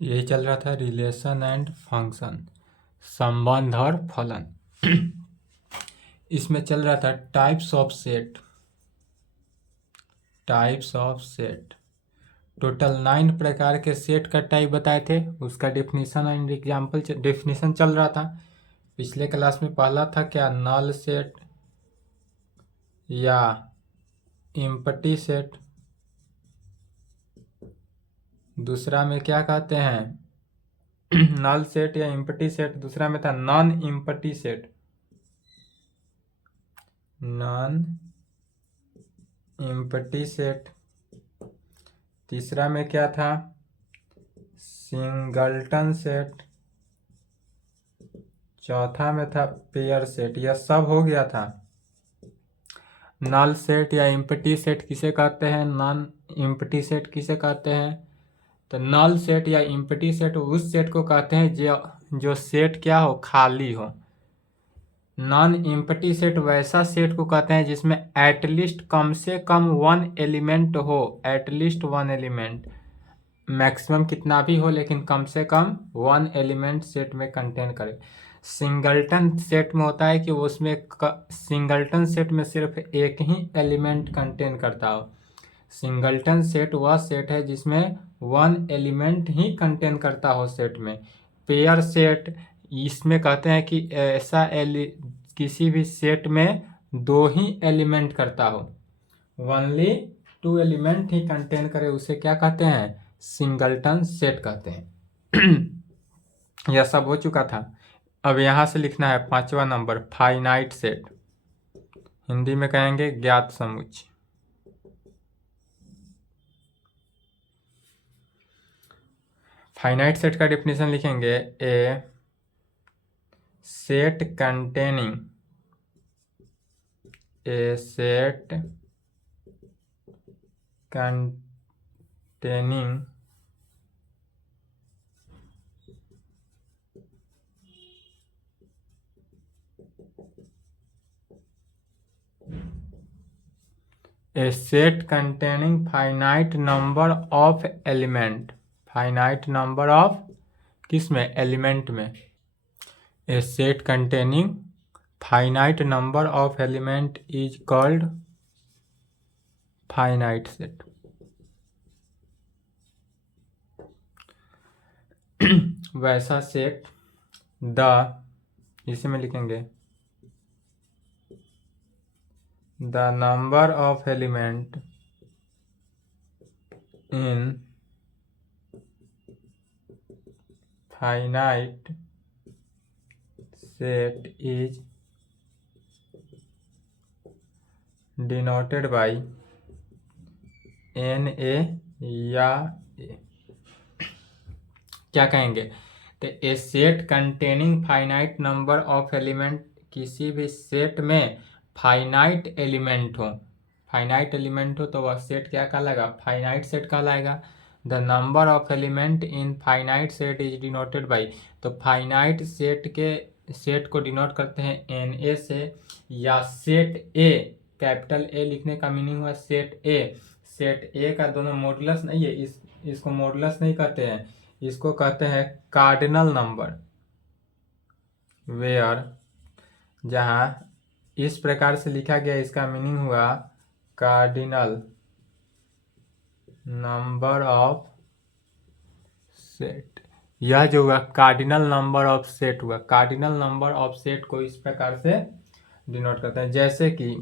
यही चल रहा था रिलेशन एंड फंक्शन, संबंध और फलन। इसमें चल रहा था types of set. Types of set total 9 प्रकार के सेट का टाइप बताए थे, उसका डेफिनेशन एंड एग्जाम्पल डेफिनेशन चल रहा था। पिछले क्लास में पहला था क्या, नल सेट या एम्प्टी सेट। दूसरा में क्या कहते हैं, नल सेट या एम्प्टी सेट। दूसरा में था non empty set, non empty set. तीसरा में क्या था, सिंगलटन सेट। चौथा में था पेयर सेट। यह सब हो गया था। नल सेट या एम्प्टी सेट किसे कहते हैं, नॉन एम्प्टी सेट किसे कहते हैं। तो नल सेट या एम्प्टी सेट उस सेट को कहते हैं जो सेट क्या हो, खाली हो। नॉन एम्प्टी सेट वैसा सेट को कहते हैं जिसमें एटलीस्ट कम से कम 1 एलिमेंट हो, एटलीस्ट 1 एलिमेंट। मैक्सिमम कितना भी हो लेकिन कम से कम 1 एलिमेंट सेट में कंटेन करे। सिंगलटन सेट में होता है कि उसमें सिंगलटन सेट में सिर्फ एक ही एलिमेंट कंटेन करता हो। सिंगलटन सेट वह सेट है जिसमें 1 एलिमेंट ही कंटेन करता हो सेट में। पेयर सेट इसमें कहते हैं कि ऐसा किसी भी सेट में 2 ही एलिमेंट करता हो, ओनली 2 एलिमेंट ही कंटेन करे, उसे क्या कहते हैं, सिंगलटन सेट कहते हैं। यह सब हो चुका था। अब यहाँ से लिखना है 5वां नंबर, फाइनाइट सेट। हिंदी में कहेंगे ज्ञात समुच्चय। फाइनाइट सेट का डेफिनेशन लिखेंगे, a set containing a set containing finite number of element, finite number of किस में, एलिमेंट में। a set containing finite number of element is called finite set। वैसा सेट इसी में लिखेंगे the number of element in finite set is denoted by NA या A। क्या कहेंगे, तो a set containing finite number of element, किसी भी सेट में फाइनाइट एलिमेंट हो, फाइनाइट एलिमेंट हो तो वह सेट क्या कहलाएगा, फाइनाइट सेट कहलाएगा। The number of element in finite set is denoted by, तो फाइनाइट सेट को डिनोट करते हैं NA से, या सेट ए, कैपिटल ए लिखने का मीनिंग हुआ सेट ए का दोनों मॉडुलस नहीं है, इसको मॉडुलस नहीं कहते हैं, इसको कहते हैं कार्डिनल नंबर। वेयर, जहाँ इस प्रकार से लिखा गया, इसका मीनिंग हुआ कार्डिनल नंबर ऑफ सेट। यह जो हुआ कार्डिनल नंबर ऑफ सेट हुआ, कार्डिनल नंबर ऑफ सेट को इस प्रकार से डिनोट करते हैं। जैसे कि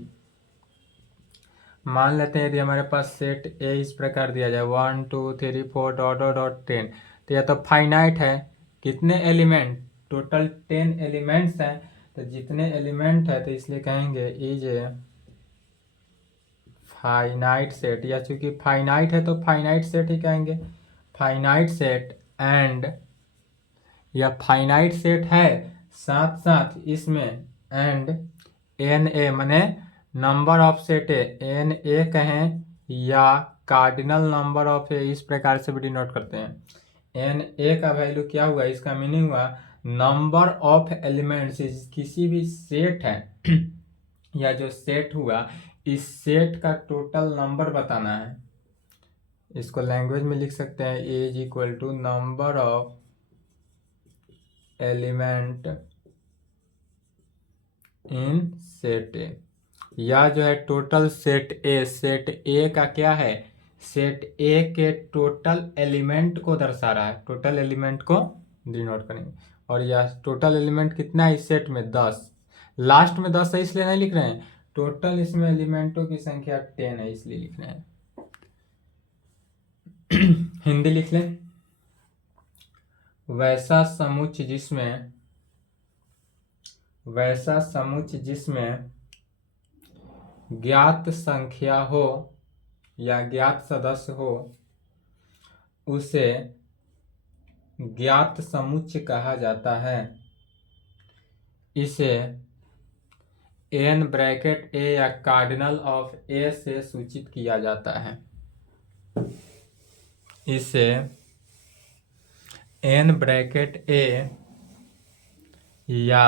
मान लेते हैं यदि हमारे पास सेट ए इस प्रकार दिया जाए 1 2 3 4 डॉट डॉट डॉट 10, तो यह तो फाइनाइट है कितने एलिमेंट, टोटल 10 एलिमेंट्स हैं, तो जितने एलिमेंट है तो इसलिए कहेंगे इज ए फाइनाइट सेट, या चूंकि फाइनाइट है तो फाइनाइट सेट ही कहेंगे, फाइनाइट सेट एंड, या फाइनाइट सेट है साथ साथ इसमें एंड एन ए माने number of set N A कहें या कार्डिनल नंबर ऑफ ए, इस प्रकार से भी डिनोट करते हैं। एन ए का वैल्यू क्या हुआ, इसका मीनिंग हुआ नंबर ऑफ एलिमेंट्स, किसी भी सेट है या जो सेट हुआ इस सेट का टोटल नंबर बताना है। इसको लैंग्वेज में लिख सकते हैं A is equal to number of element in set A, या जो है टोटल सेट ए का क्या है, सेट ए के टोटल एलिमेंट को दर्शा रहा है, टोटल एलिमेंट को डिनोट करेंगे। और यह टोटल एलिमेंट कितना है इस सेट में 10, लास्ट में 10 है इसलिए नहीं लिख रहे हैं, टोटल इसमें एलिमेंटों की संख्या 10 है इसलिए लिख रहे हैं। हिंदी लिख लें, वैसा समुच्चय जिसमें ज्ञात संख्या हो या ज्ञात सदस्य हो उसे ज्ञात समुच्चय कहा जाता है। इसे n ब्रैकेट a या कार्डिनल ऑफ a से सूचित किया जाता है। इसे n ब्रैकेट a या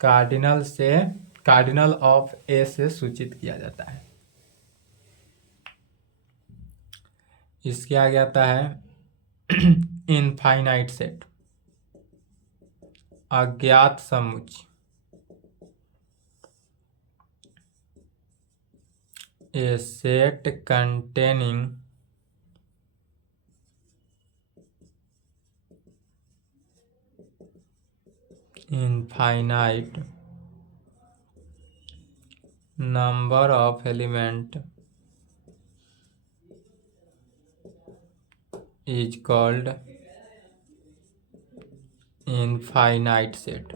कार्डिनल ऑफ a से सूचित किया जाता है। इसके आगे आता है इनफाइनाइट सेट, अज्ञात समुच्चय, a set containing infinite number of element is called infinite set.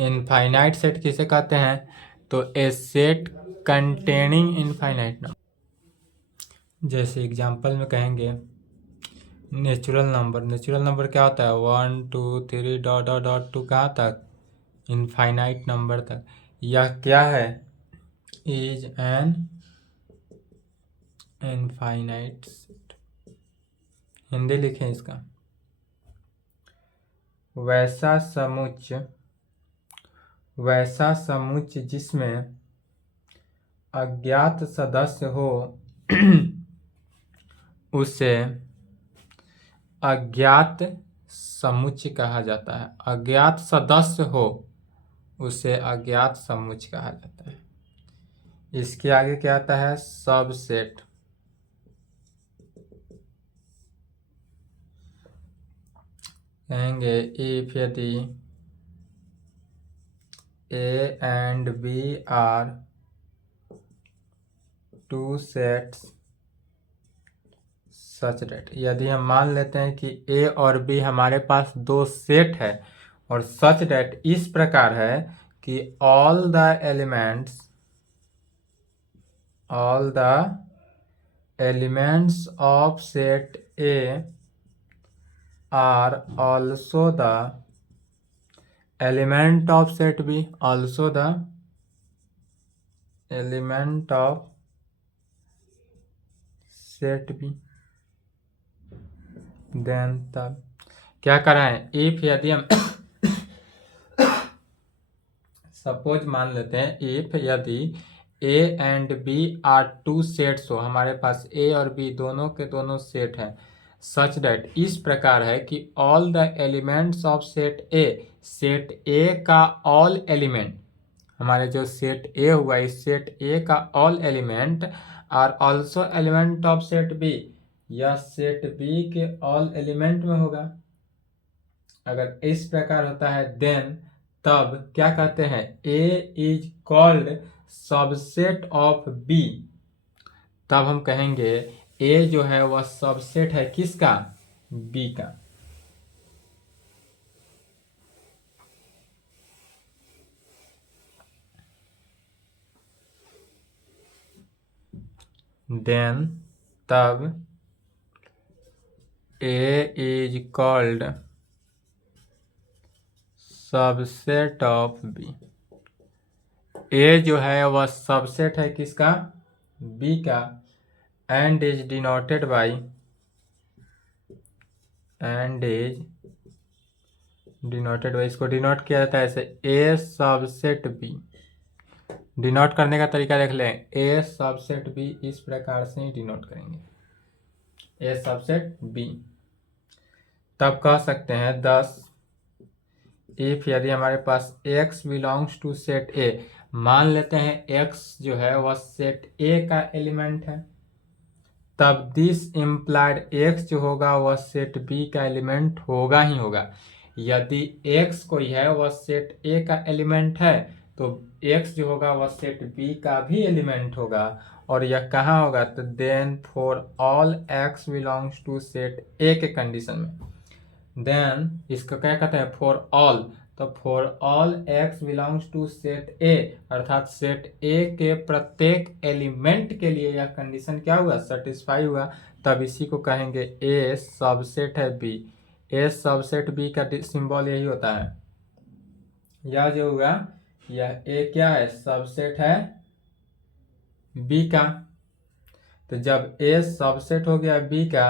Infinite set किसे कहते हैं, तो a set containing infinite number. जैसे एग्जांपल में कहेंगे नेचुरल नंबर क्या होता है 1 2 3 डॉट डॉट डॉट टू कहाँ तक, इनफाइनाइट नंबर तक। यह क्या है, is an infinite set. Hindi लिखें इसका, वैसा समुच्चय जिसमें अज्ञात सदस्य हो उसे अज्ञात समुच्चय कहा जाता है। अज्ञात सदस्य हो उसे अज्ञात समुच्चय कहा जाता है। इसके आगे क्या आता है, सबसेट। कहेंगे इफ यदि A and B are two sets such that, यदि हम मान लेते हैं कि A और B हमारे पास दो सेट है और such that इस प्रकार है कि all the elements of set A are also the element of set B, also the element of set B, then तब क्या कराएं, इफ यदि हम सपोज मान लेते हैं इफ यदि A and B are two sets हो, हमारे पास A और B दोनों के दोनों सेट हैं, सच दैट इस प्रकार है कि all the elements of set A का ऑल एलिमेंट, हमारे जो सेट ए हुआ इस सेट ए का all element are also element of set B, यह सेट बी के ऑल एलिमेंट में होगा। अगर इस प्रकार होता है देन तब क्या कहते हैं, A is called subset of B. तब हम कहेंगे ए जो है वह सबसेट है किसका, बी का। देन तब A is called subset of B. A जो है वह सबसेट है किसका? बी का। And is denoted by, and is denoted by, इसको डिनोट किया जाता है ऐसे, ए सबसेट बी। डिनोट करने का तरीका देख लें, ए सबसेट बी इस प्रकार से ही डिनोट करेंगे, ए सबसेट बी। तब कह सकते हैं 10 इफ, यदि हमारे पास x belongs to set A, मान लेते हैं x जो है वह सेट ए का एलिमेंट है, तब दिस इम्प्लाइड x जो होगा वह सेट बी का एलिमेंट होगा ही होगा। यदि x कोई है वह सेट ए का एलिमेंट है तो x जो होगा वह सेट बी का भी एलिमेंट होगा। और यह कहाँ होगा? तो then for all x belongs to set A के कंडीशन में, देन इसको क्या कहते हैं? For all. तो for all x belongs to set A, अर्थात सेट ए के प्रत्येक एलिमेंट के लिए यह कंडीशन क्या हुआ? सेटिस्फाई हुआ। तब इसी को कहेंगे ए सबसेट है बी। ए सबसेट बी का सिंबल यही होता है। यह जो हुआ, यह ए क्या है? सबसेट है बी का। तो जब ए सबसेट हो गया बी का,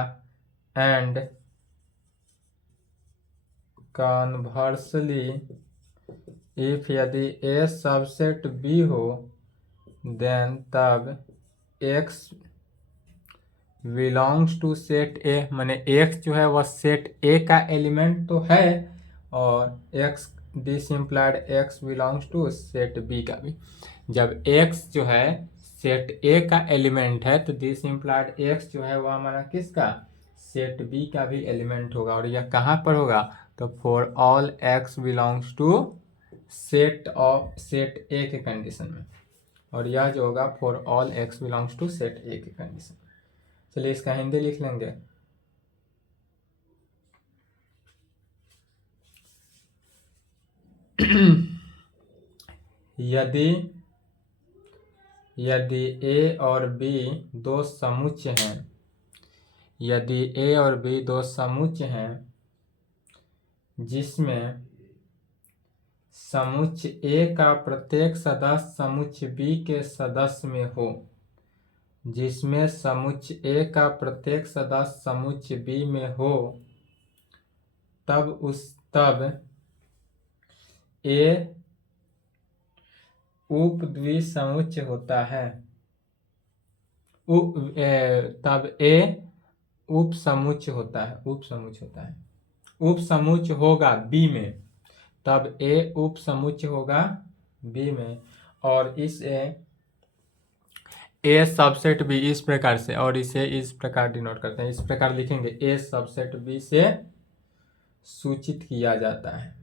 एंड कॉन्वर्सली इफ यदि ए सबसेट बी हो, देन तब x belongs to set A, माने x जो है वह सेट ए का एलिमेंट तो है, और x this implied x belongs to set B का भी। जब x जो है सेट ए का एलिमेंट है तो दिस इम्प्लाइड x जो है वह हमारा किसका? सेट बी का भी एलिमेंट होगा। और यह कहाँ पर होगा? तो for all x belongs to set of set A के कंडीशन में। और यह जो होगा for all x belongs to set A के कंडीशन। चलिए इसका हिंदी लिख लेंगे। यदि ए और बी दो समुच्चय हैं, यदि ए और बी दो समुच्चय हैं जिसमें समुच्चय ए का प्रत्येक सदस्य समुच्चय बी के सदस्य में हो, जिसमें समुच्चय ए का प्रत्येक सदस्य समुच्चय बी में हो, तब ए उपद्विसमुच्चय होता है। तब ए उपसमुच्चय होता है, उपसमुच्चय होता है। उपसमुच्चय होगा बी में, तब ए उपसमुच्चय होगा बी में। और इस ए सबसेट बी इस प्रकार से, और इसे इस प्रकार डिनोट करते हैं, इस प्रकार लिखेंगे, ए सबसेट बी से सूचित किया जाता है।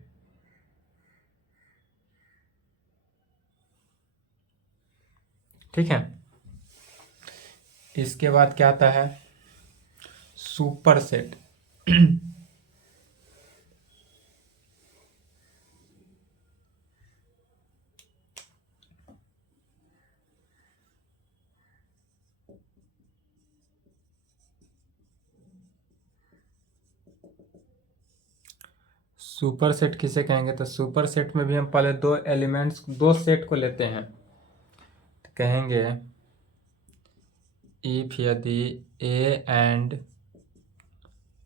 ठीक है। इसके बाद क्या आता है? Super set. सुपर सेट किसे कहेंगे? तो सुपर सेट में भी हम पहले दो एलिमेंट्स, दो सेट को लेते हैं, तो कहेंगे इफ यदि A and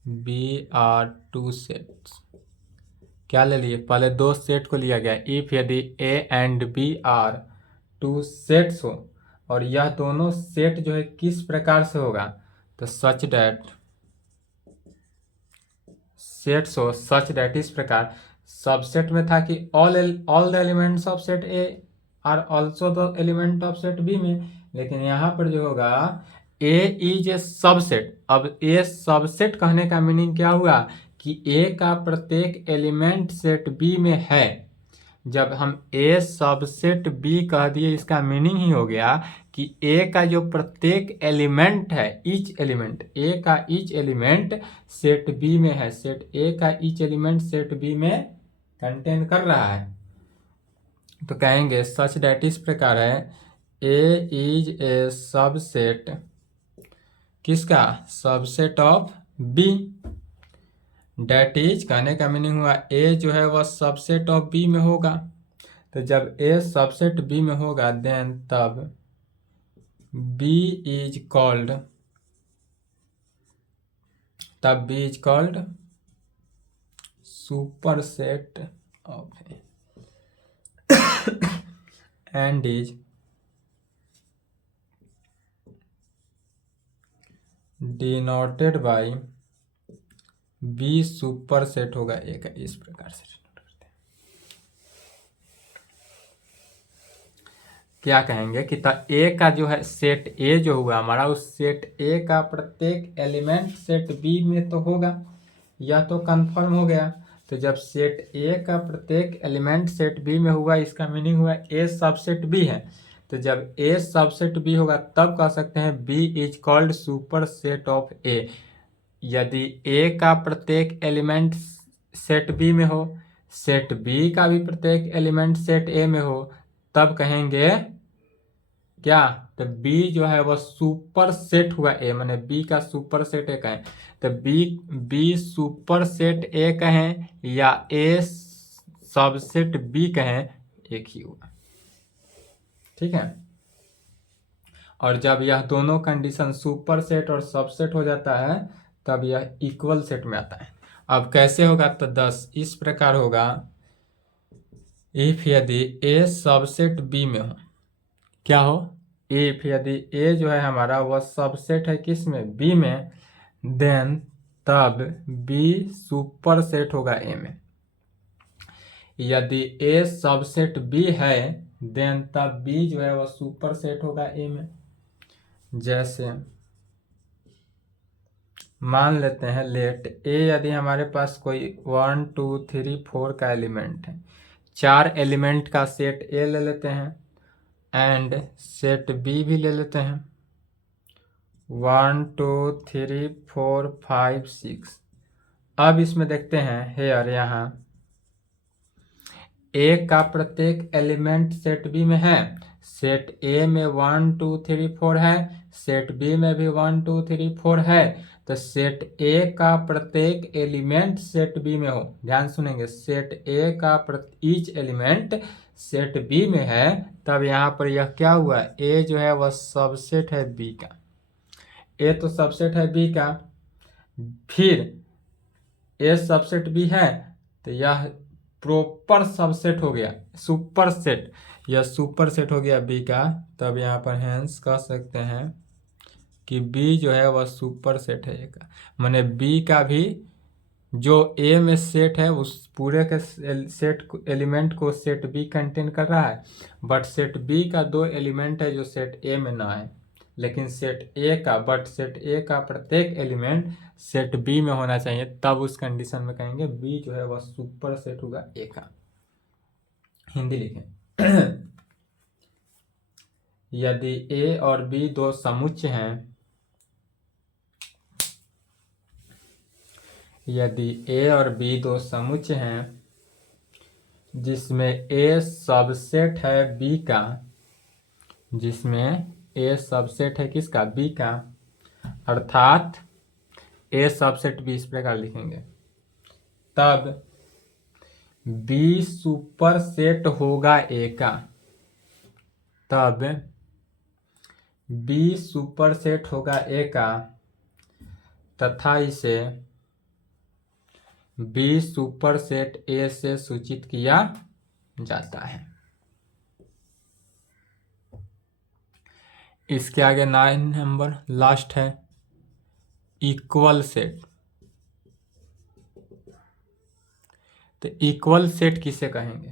B are two sets. क्या ले लिए? पहले दो सेट को लिया गया। इफ यदि A and B are two sets हो, और यह दोनों सेट जो है किस प्रकार से होगा? तो सच दैट, सेट्स हो सच दैट, इस प्रकार। सबसेट में था कि all the elements of set A are also the element of set B में, लेकिन यहाँ पर जो होगा ए इज ए सबसेट। अब ए सबसेट कहने का मीनिंग क्या हुआ? कि ए का प्रत्येक एलिमेंट सेट बी में है, जब हम ए सबसेट बी कह दिए, इसका मीनिंग ही हो गया कि ए का जो प्रत्येक एलिमेंट है, ईच एलिमेंट, ए का ईच एलिमेंट सेट बी में है, सेट ए का ईच एलिमेंट सेट बी में कंटेन कर रहा है। तो कहेंगे सच डैट इस प्रकार है, ए इज ए सबसेट किसका, subset of B. That is कहने का मीनिंग हुआ ए जो है वह सबसेट ऑफ बी में होगा। तो जब ए सबसेट बी में होगा देन तब बी इज कॉल्ड, तब B is called superset of A and is denoted by B superset होगा ए का, इस प्रकार से डिनोट करते हैं। क्या कहेंगे कि ए का जो है सेट ए जो हुआ हमारा, उस सेट ए का प्रत्येक एलिमेंट सेट बी में तो होगा, यह तो कंफर्म हो गया। तो जब सेट ए का प्रत्येक एलिमेंट सेट बी में हुआ, इसका मीनिंग हुआ ए सबसेट बी है। तो जब ए सबसेट बी होगा तब कह सकते हैं B is called superset of A. यदि ए का प्रत्येक एलिमेंट सेट बी में हो, सेट बी का भी प्रत्येक एलिमेंट सेट ए में हो, तब कहेंगे क्या, तो बी जो है वह सुपर सेट हुआ ए, माने बी का सुपर सेट ए कहें। तो बी सुपर सेट ए कहें या ए सबसेट बी कहें, एक ही हुआ। ठीक है। और जब यह दोनों कंडीशन सुपर सेट और सबसेट हो जाता है तब यह इक्वल सेट में आता है। अब कैसे होगा, तो 10 इस प्रकार होगा, इफ यदि ए सबसेट बी में हो, क्या हो, इफ यदि ए जो है हमारा वह सबसेट है किस में, बी में, देन तब बी सुपर सेट होगा ए में। यदि ए सबसेट बी है देन तब बी जो है वह सुपर सेट होगा ए में। जैसे मान लेते हैं लेट ए, यदि हमारे पास कोई 1 2 3 4 का एलिमेंट है, 4 एलिमेंट का सेट ए ले लेते हैं एंड सेट बी भी ले लेते हैं, 1 2 3 4 5 6। अब इसमें देखते हैं हेयर, यहाँ ए का प्रत्येक एलिमेंट सेट बी में है, सेट ए में 1 2 3 4 है, सेट बी में भी 1 2 3 4 है। तो सेट ए का प्रत्येक एलिमेंट सेट बी में हो, ध्यान सुनेंगे, सेट ए का ईच एलिमेंट सेट बी में है, तब यहाँ पर यह क्या हुआ, ए जो है वह सबसेट है बी का, ए तो सबसेट है बी का, फिर ए सबसेट बी है तो यह प्रॉपर सबसेट हो गया, सुपर सेट, यह सुपर सेट हो गया बी का। तब यहाँ पर हेंस कह सकते हैं कि बी जो है वह सुपर सेट है ए का, माने बी का भी जो ए में सेट है उस पूरे के सेट एलिमेंट को सेट बी कंटेन कर रहा है, बट सेट बी का 2 एलिमेंट है जो सेट ए में ना है, लेकिन सेट ए का, बट सेट ए का प्रत्येक एलिमेंट सेट बी में होना चाहिए, तब उस कंडीशन में कहेंगे बी जो है वह सुपर सेट होगा ए का। हिंदी लिखें यदि ए और बी दो समुच्चय हैं, यदि ए और बी दो समुच्चय हैं जिसमें ए सबसेट है बी का, जिसमें ए सबसेट है किसका, बी का, अर्थात ए सबसेट बी, इस प्रकार लिखेंगे, तब बी सुपर सेट होगा ए का, तब बी सुपर सेट होगा ए का, तथा इसे बी सुपर सेट ए से सूचित किया जाता है। इसके आगे 9 नंबर लास्ट है, इक्वल सेट। तो इक्वल सेट किसे कहेंगे,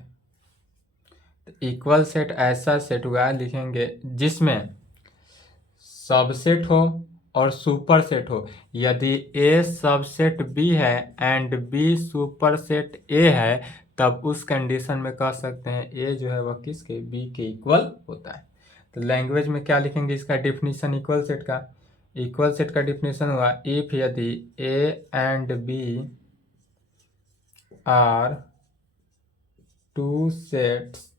तो इक्वल सेट ऐसा सेट हुआ, लिखेंगे जिसमें सबसेट हो और सुपर सेट हो। यदि ए सबसेट बी है एंड बी सुपर सेट ए है तब उस कंडीशन में कह सकते हैं ए जो है वह किसके, बी के इक्वल होता है। तो लैंग्वेज में क्या लिखेंगे इसका डिफिनीशन इक्वल सेट का। इक्वल सेट का डिफिनीशन हुआ इफ यदि A and B are two sets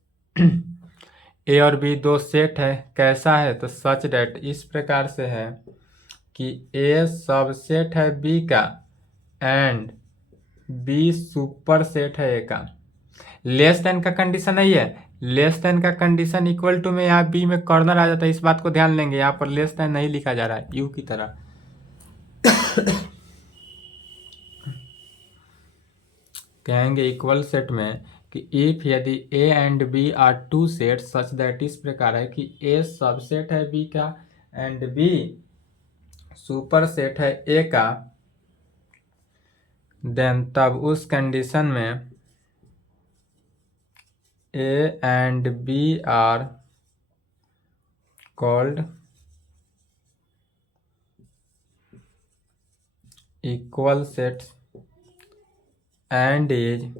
A और बी दो सेट है, कैसा है तो सच डेट इस प्रकार से है कि ए सबसेट है बी का एंड बी सुपर सेट है ए का। लेस देन का कंडीशन नहीं है, लेस देन का कंडीशन इक्वल टू में यहाँ बी में कॉर्नर आ जाता है, इस बात को ध्यान लेंगे। यहाँ पर लेस देन नहीं लिखा जा रहा है यू की तरह। कहेंगे इक्वल सेट में कि इफ यदि A and B are two set such that इस प्रकार है कि ए सबसेट है बी का एंड बी सुपर सेट है ए का, देन तब उस कंडीशन में A and B are called equal sets and is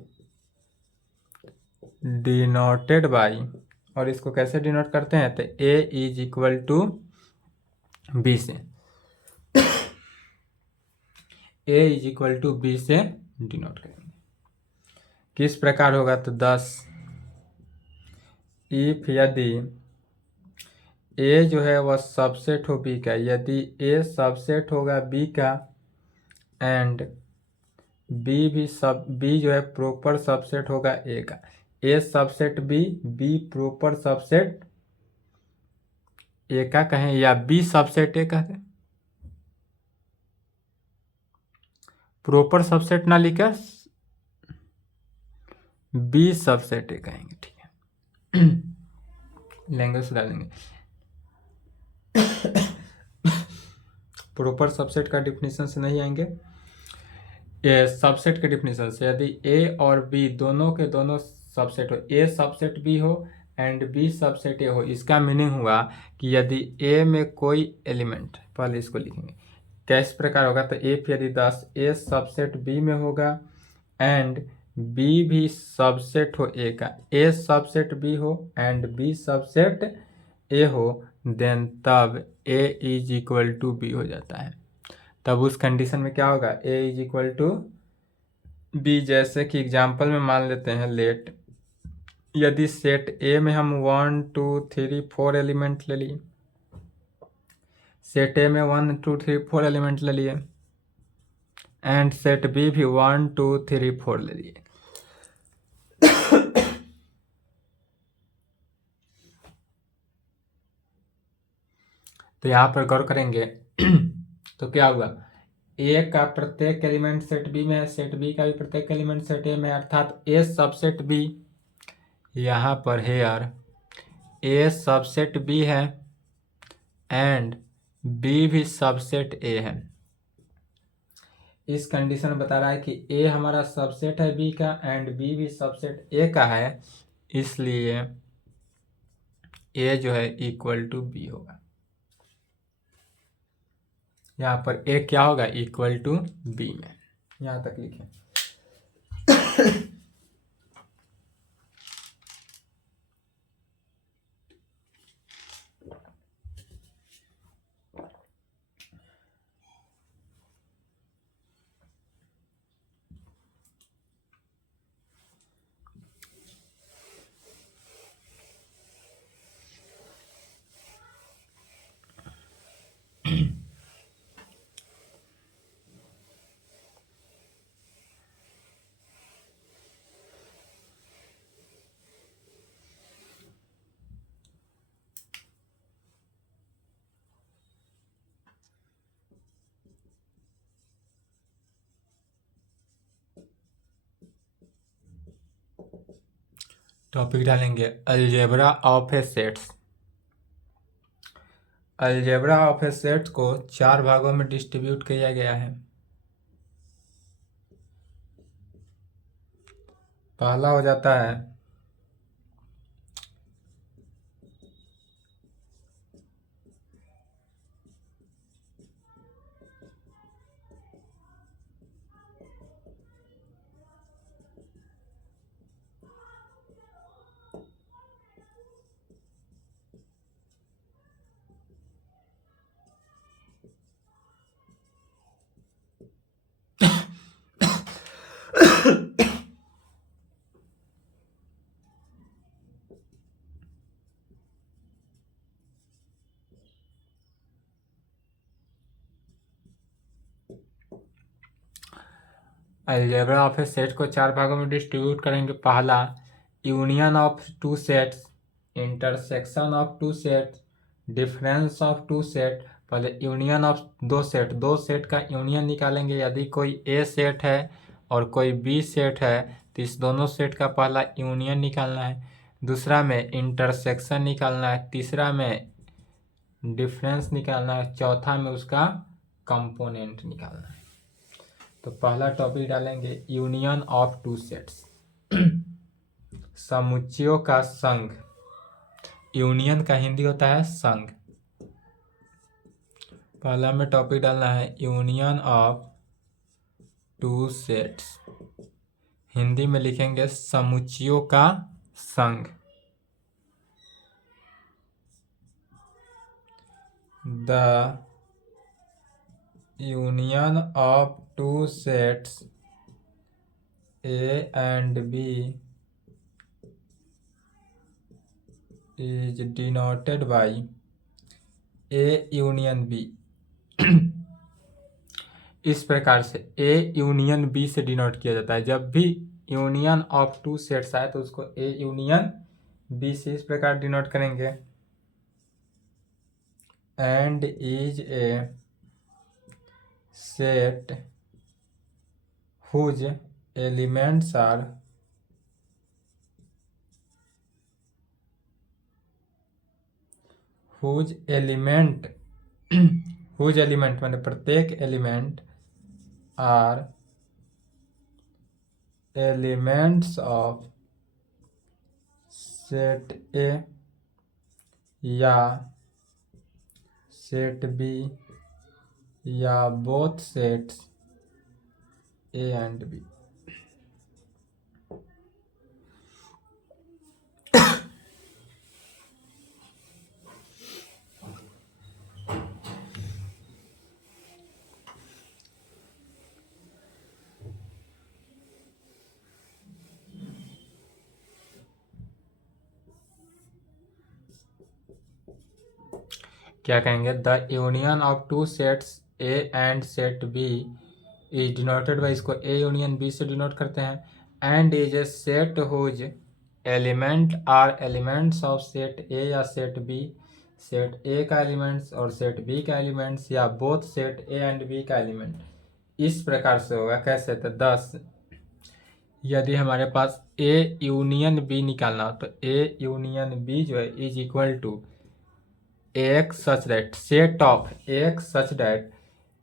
denoted by, और इसको कैसे डिनोट करते हैं तो A is equal to B से, A is equal to B से डिनोट करेंगे। किस प्रकार होगा तो 10 इफ यदि ए जो है वह सबसेट हो बी का, यदि ए सबसेट होगा बी का एंड बी भी सब बी जो है प्रॉपर सबसेट होगा ए का, A subset B, B proper subset A का कहें या बी सबसेट ए कहें, प्रॉपर सबसेट ना लिखकर बी सबसेट ए कहेंगे, ठीक है। लैंग्वेज सुधार देंगे। प्रॉपर सबसेट का डिफिनीशन से नहीं आएंगे, सबसेट के डिफिनीशन से। यदि ए और बी दोनों के दोनों सबसेट हो, ए सबसेट बी हो एंड बी सबसेट ए हो, इसका मीनिंग हुआ कि यदि ए में कोई एलिमेंट, पहले इसको लिखेंगे किस प्रकार होगा तो इफ यदि 10 ए सबसेट बी में होगा एंड बी भी सबसेट हो ए का, ए सबसेट बी हो एंड बी सबसेट ए हो, देन तब A is equal to B हो जाता है। तब उस कंडीशन में क्या होगा, ए इज इक्वल टू बी। जैसे कि एग्जांपल में मान लेते हैं लेट, यदि सेट ए में हम 1 2 3 4 एलिमेंट ले लिए, सेट ए में 1 2 3 4 एलिमेंट ले लिए एंड सेट बी भी 1 2 3 4 ले लिए। तो यहाँ पर गौर करेंगे तो क्या हुआ, ए का प्रत्येक एलिमेंट सेट बी में है, सेट बी का भी प्रत्येक एलिमेंट सेट ए में, अर्थात ए सबसेट बी, यहाँ पर हेयर ए सबसेट बी है एंड बी भी सबसेट ए है। इस कंडीशन में बता रहा है कि ए हमारा सबसेट है बी का एंड बी भी सबसेट ए का है, इसलिए ए जो है इक्वल टू बी होगा। यहाँ पर ए क्या होगा, इक्वल टू बी में, यहाँ तक लिखें। टॉपिक डालेंगे algebra of A sets. Algebra of A sets को 4 भागों में डिस्ट्रीब्यूट किया गया है। पहला हो जाता है अलजेब्रा ऑफ ए सेट को 4 भागों में डिस्ट्रीब्यूट करेंगे। पहला, union of two sets, intersection of two sets, difference of two set. पहले यूनियन ऑफ दो सेट का यूनियन निकालेंगे। यदि कोई ए सेट है और कोई बी सेट है तो इस दोनों सेट का पहला यूनियन निकालना है। दूसरा में इंटरसेक्शन निकालना है। तीसरा में डिफरेंस निकालना है। चौथा में उसका कंपोनेंट निकालना है। तो पहला टॉपिक डालेंगे यूनियन ऑफ टू सेट्स, समुच्चयों का संघ। यूनियन का हिंदी होता है संघ। पहला में टॉपिक डालना है union of two sets, Hindi में लिखेंगे समुच्चयों का संघ। The union of two sets A and B is denoted by A union B। इस प्रकार से A यूनियन B से डिनोट किया जाता है। जब भी यूनियन ऑफ टू सेट्स आए तो उसको A यूनियन B से इस प्रकार डिनोट करेंगे। And is a set whose elements are whose element माने प्रत्येक element are elements of set A या सेट बी या both sets A and B. क्या कहेंगे? The union of two sets A and set B is denoted by, इसको A union B से denote करते हैं। And is a set whose element are elements of set A या set B, set A का elements और set B का elements या both set A and B का एलिमेंट। इस प्रकार से होगा। कैसे? तो 10, यदि हमारे पास ए यूनियन बी निकालना हो तो ए यूनियन बी जो है is equal to x such that set of x such that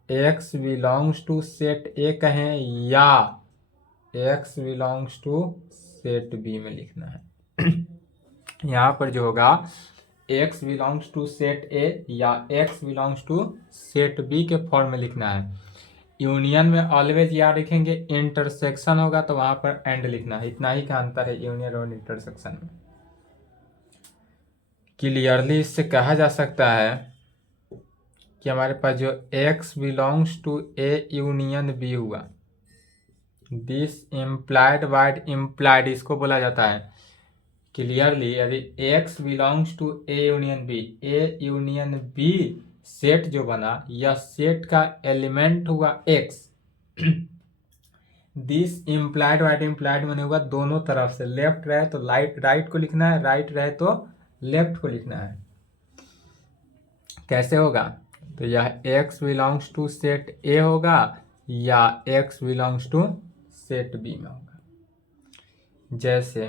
x belongs to set A कहें या x belongs to set B में लिखना है। यहाँ पर जो होगा x belongs to set A या x belongs to set B के फॉर्म में लिखना है। यूनियन में ऑलवेज याद रखेंगे, इंटरसेक्शन होगा तो वहां पर एंड लिखना है। इतना ही का अंतर है यूनियन और इंटरसेक्शन में। क्लियरली इससे कहा जा सकता है कि हमारे पास जो x belongs to A union B हुआ, दिस इम्प्लाइड वाइड इम्प्लाइड इसको बोला जाता है। क्लियरली यदि x belongs to A union B, A union B set जो बना यह सेट का एलिमेंट हुआ x। This implied wide implied मैंने हुआ दोनों तरफ से, लेफ्ट रहे तो राइट को लिखना है, राइट रहे तो लेफ्ट को लिखना है। कैसे होगा? तो यह x belongs to set A होगा या x belongs to set B में होगा। जैसे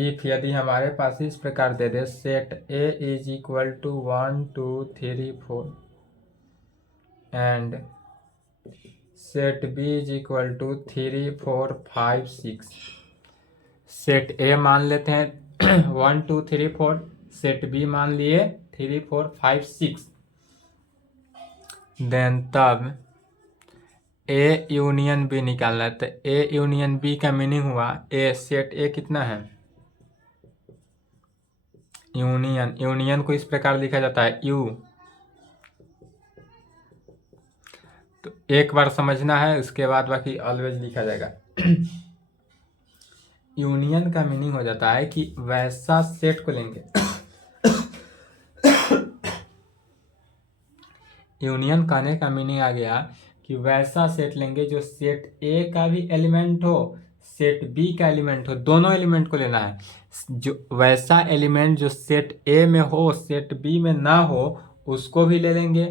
इफ यदि हमारे पास इस प्रकार दे दे set A is equal to 1 2 3 4 and set B is equal to 3 4 5 6। Set A मान लेते हैं 1 2 3 4, सेट बी मान लिए 3 4 5 6। देन तब ए यूनियन बी निकालना है। तो ए यूनियन बी का मीनिंग हुआ ए सेट ए कितना है यूनियन को इस प्रकार लिखा जाता है यू। तो एक बार समझना है, उसके बाद बाकी ऑलवेज लिखा जाएगा। यूनियन का मीनिंग हो जाता है कि वैसा सेट को लेंगे। यूनियन कहने का मीनिंग आ गया कि वैसा सेट लेंगे जो सेट ए का भी एलिमेंट हो, सेट बी का एलिमेंट हो, दोनों एलिमेंट को लेना है। जो वैसा एलिमेंट जो सेट ए में हो सेट बी में ना हो उसको भी ले लेंगे,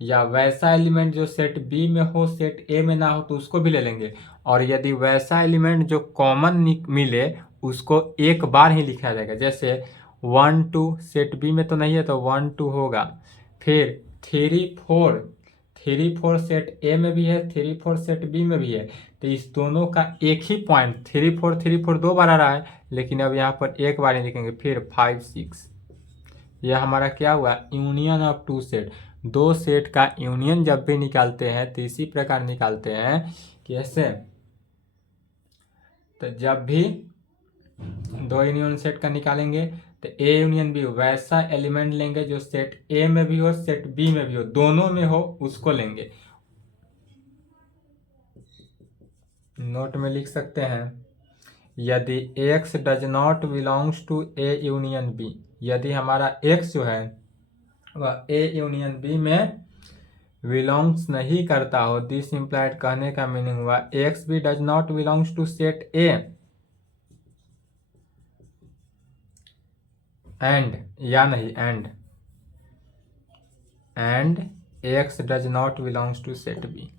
या वैसा एलिमेंट जो सेट बी में हो सेट ए में ना हो तो उसको भी ले लेंगे। और यदि वैसा एलिमेंट जो कॉमन मिले उसको एक बार ही लिखा जाएगा। जैसे 1 2 सेट बी में तो नहीं है तो 1 2 होगा। फिर 3 4 सेट ए में भी है, 3 4 सेट बी में भी है, तो इस दोनों का एक ही पॉइंट 3 4 दो बार आ रहा है, लेकिन अब यहाँ पर एक बार ही लिखेंगे। फिर 5 6, यह हमारा क्या हुआ, यूनियन ऑफ टू सेट। दो सेट का यूनियन जब भी निकालते हैं तो इसी प्रकार निकालते हैं कि ऐसे, तो जब भी दो यूनियन सेट का निकालेंगे तो ए यूनियन बी वैसा एलिमेंट लेंगे जो सेट ए में भी हो सेट बी में भी हो, दोनों में हो उसको लेंगे। नोट में लिख सकते हैं, यदि x does not belongs to A union B, यदि हमारा x जो है वह ए यूनियन बी में बिलोंग्स नहीं करता हो, दिस इम्प्लाइड कहने का मीनिंग हुआ x भी does not belongs to set A and, या नहीं and x does not belongs to set B.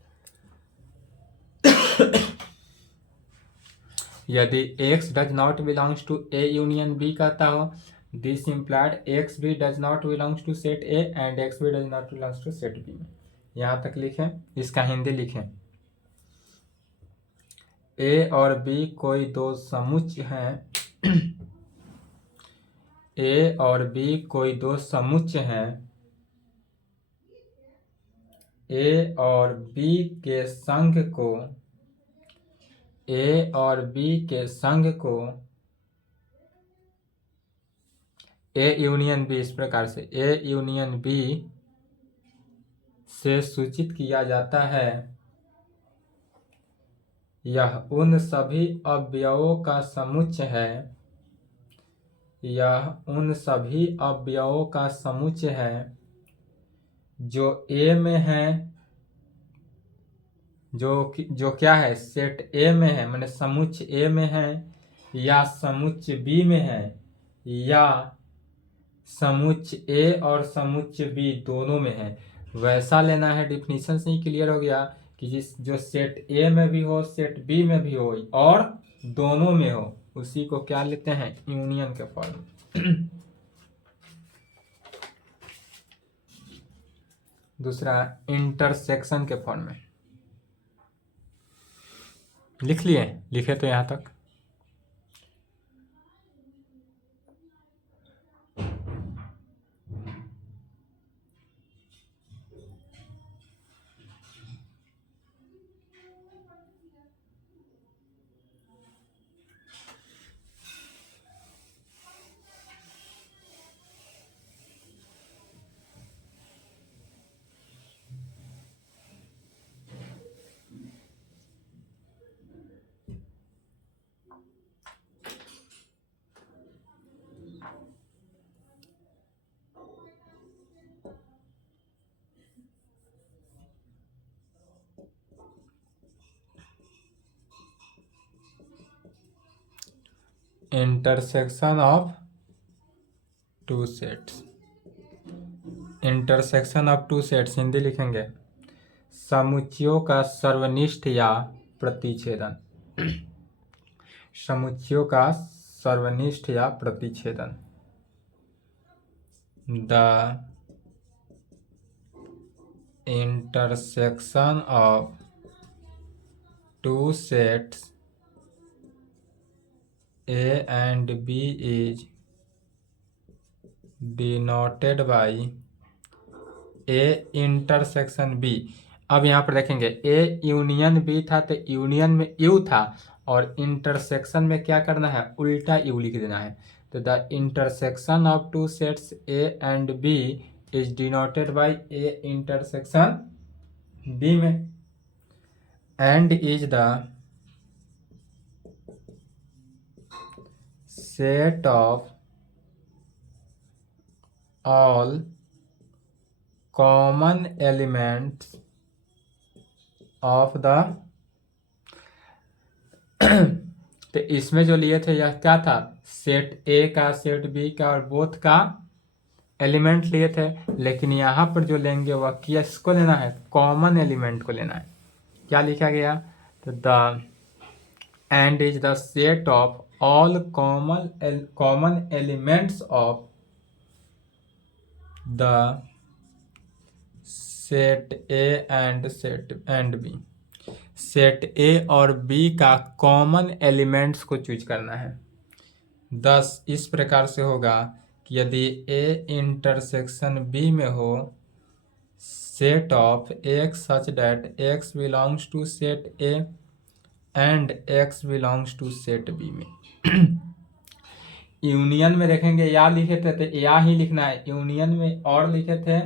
यदि x does not belongs to A union B कहता हो, दिस इम्प्लाइड x भी does not belongs to set A and x भी does not belongs to set B. यहाँ तक लिखें, इसका हिंदी लिखें। a और b कोई दो समुच्चय हैं a और b कोई दो समुच्चय हैं, a और b के संघ को ए और बी के संघ को ए यूनियन बी, इस प्रकार से ए यूनियन बी से सूचित किया जाता है। यह उन सभी अवयवों का समुच्चय है, यह उन सभी अवयवों का समुच्चय है जो ए में है, जो क्या है सेट ए में है, माने समुच्चय ए में है, या समुच्चय बी में है, या समुच्चय ए और समुच्चय बी दोनों में है। वैसा लेना है। डिफिनीशन से ही क्लियर हो गया कि जो सेट ए में भी हो सेट बी में भी हो और दोनों में हो, उसी को क्या लेते हैं, यूनियन के फॉर्म। दूसरा इंटरसेक्शन के फॉर्म में लिख लिए, लिखे तो यहां तक। Intersection of two sets, intersection of two sets Hindi लिखेंगे, समुच्चयों का सर्वनिष्ठ या प्रतिच्छेदन, समुच्चयों का सर्वनिष्ठ या प्रतिच्छेदन। The intersection of two sets A and B is denoted by A intersection B। अब यहाँ पर देखेंगे A यूनियन B था तो यूनियन में U था, और इंटरसेक्शन में क्या करना है, उल्टा U लिख देना है। तो the intersection of two sets A and B is denoted by A intersection B में, and is the set of all common elements of the तो इसमें जो लिए थे यह क्या था, सेट ए का सेट बी का और बोथ का एलिमेंट लिए थे, लेकिन यहाँ पर जो लेंगे वह किसको लेना है, कॉमन एलिमेंट को लेना है। क्या लिखा गया, तो the and is the set of all common elements of the set A and set and B. Set A और बी का कॉमन एलिमेंट्स को चूज करना है। thus इस प्रकार से होगा कि यदि ए इंटरसेक्शन बी में हो, set of x such that x belongs to set A and x belongs to set B में यूनियन में देखेंगे या लिखे थे तो या ही लिखना है, यूनियन में और लिखे थे,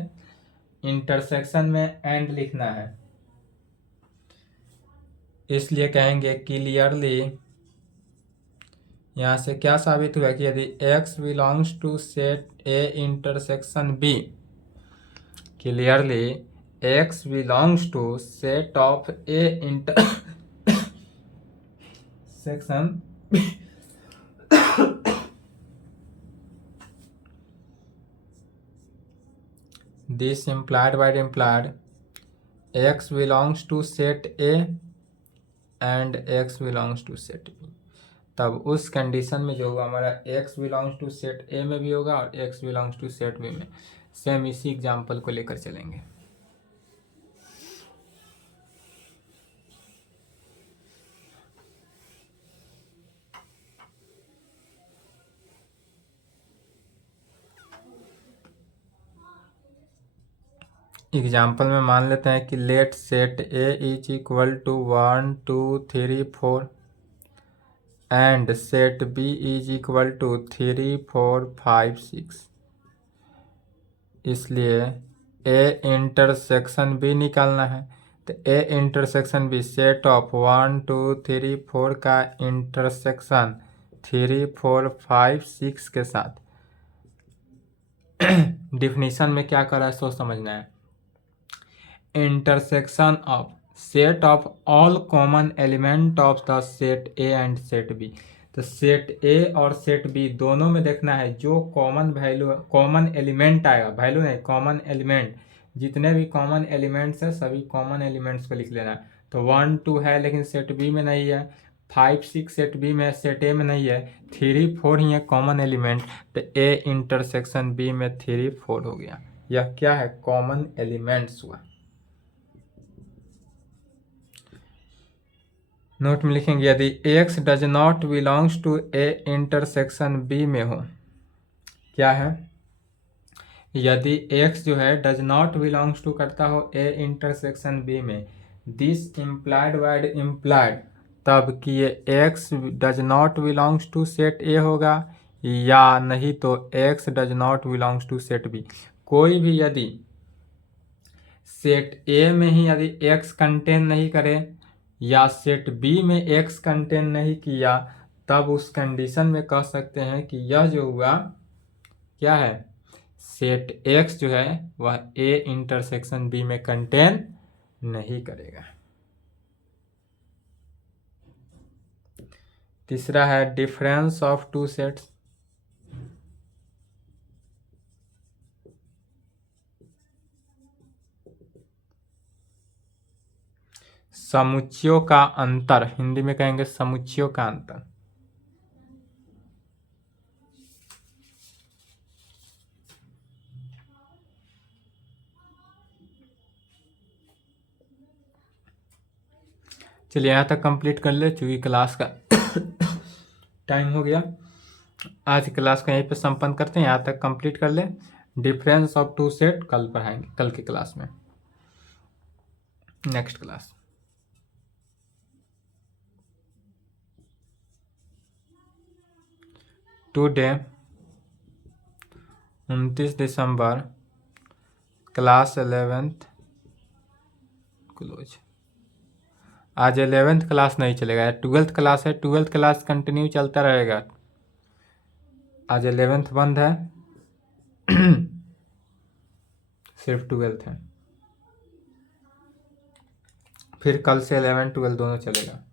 इंटरसेक्शन में एंड लिखना है। इसलिए कहेंगे क्लियरली, यहाँ से क्या साबित हुआ कि यदि x belongs to set A intersection b, clearly x belongs to set of A intersection this implied by implied x belongs to set a and x belongs to set b। तब उस condition में जो होगा हमारा x belongs to set a में भी होगा और x belongs to set b में। सेम इसी एग्जाम्पल को लेकर चलेंगे। एग्जाम्पल में मान लेते हैं कि let set A is equal to 1 2 3 4 and set B is equal to 3 4 5 6। इसलिए ए इंटरसेक्शन बी निकालना है, तो A intersection B set of 1 2 3 4 का इंटरसेक्शन 3 4 5 6 के साथ। डिफिनीशन में क्या कर रहा है सो समझना है। Intersection of set of all common element of the set A and set B. तो सेट ए और सेट बी दोनों में देखना है जो कॉमन वैल्यू कॉमन एलिमेंट आएगा, वैल्यू नहीं कॉमन एलिमेंट, जितने भी कॉमन एलिमेंट्स है सभी कॉमन एलिमेंट्स को लिख लेना है। तो 1 2 है लेकिन सेट बी में नहीं है, 5 6 सेट बी में, सेट ए में नहीं है, 3 4 ही है कॉमन एलिमेंट, तो ए इंटरसेक्शन बी में 3 4 हो गया। यह क्या है, कॉमन एलिमेंट्स हुआ। नोट में लिखेंगे यदि x does not belongs to A intersection b में हो, क्या है, यदि x जो है डज नॉट बिलोंग्स टू करता हो ए इंटरसेक्शन b में, दिस इम्प्लाइड वर्ड इम्प्लाइड, तब कि ये x does not belongs to set a होगा, या नहीं तो x does not belongs to set b। कोई भी यदि सेट a में ही यदि x कंटेन नहीं करे या सेट बी में x कंटेन नहीं किया, तब उस कंडीशन में कह सकते हैं कि यह जो हुआ क्या है, सेट x जो है वह a इंटरसेक्शन b में कंटेन नहीं करेगा। तीसरा है डिफरेंस ऑफ टू सेट्स। समुच्चयों का अंतर, हिंदी में कहेंगे समुच्चयों का अंतर। चलिए यहाँ तक कंप्लीट कर ले, चूंकि क्लास का टाइम हो गया। आज क्लास को यहीं पे संपन्न करते हैं, यहाँ तक कंप्लीट कर ले। डिफरेंस ऑफ टू सेट कल पढ़ाएंगे, कल की क्लास में, नेक्स्ट क्लास। टुडे 29 दिसंबर, क्लास 11th क्लोज। आज 11th क्लास नहीं चलेगा, 12th क्लास है, 12th क्लास कंटिन्यू चलता रहेगा। आज 11th बंद है सिर्फ 12th है। फिर कल से 11 12 दोनों चलेगा।